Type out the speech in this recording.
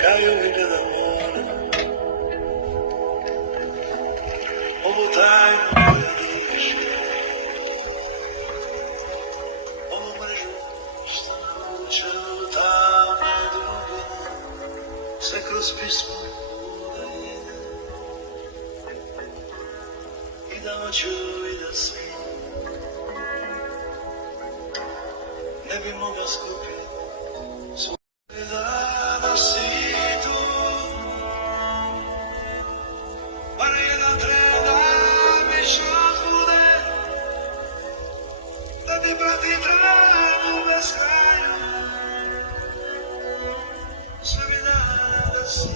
Kaju i gleda more, ovo tajno moje diše, ovo mrežu što nauče u tamne dubine, sve kroz pismo da ide, i da hoću i da smijem, ne bi mogao skupiti svoje dana si. Bar jedan tren da mi šak bude, da ti prati trenu bez kraju, sve mi da si.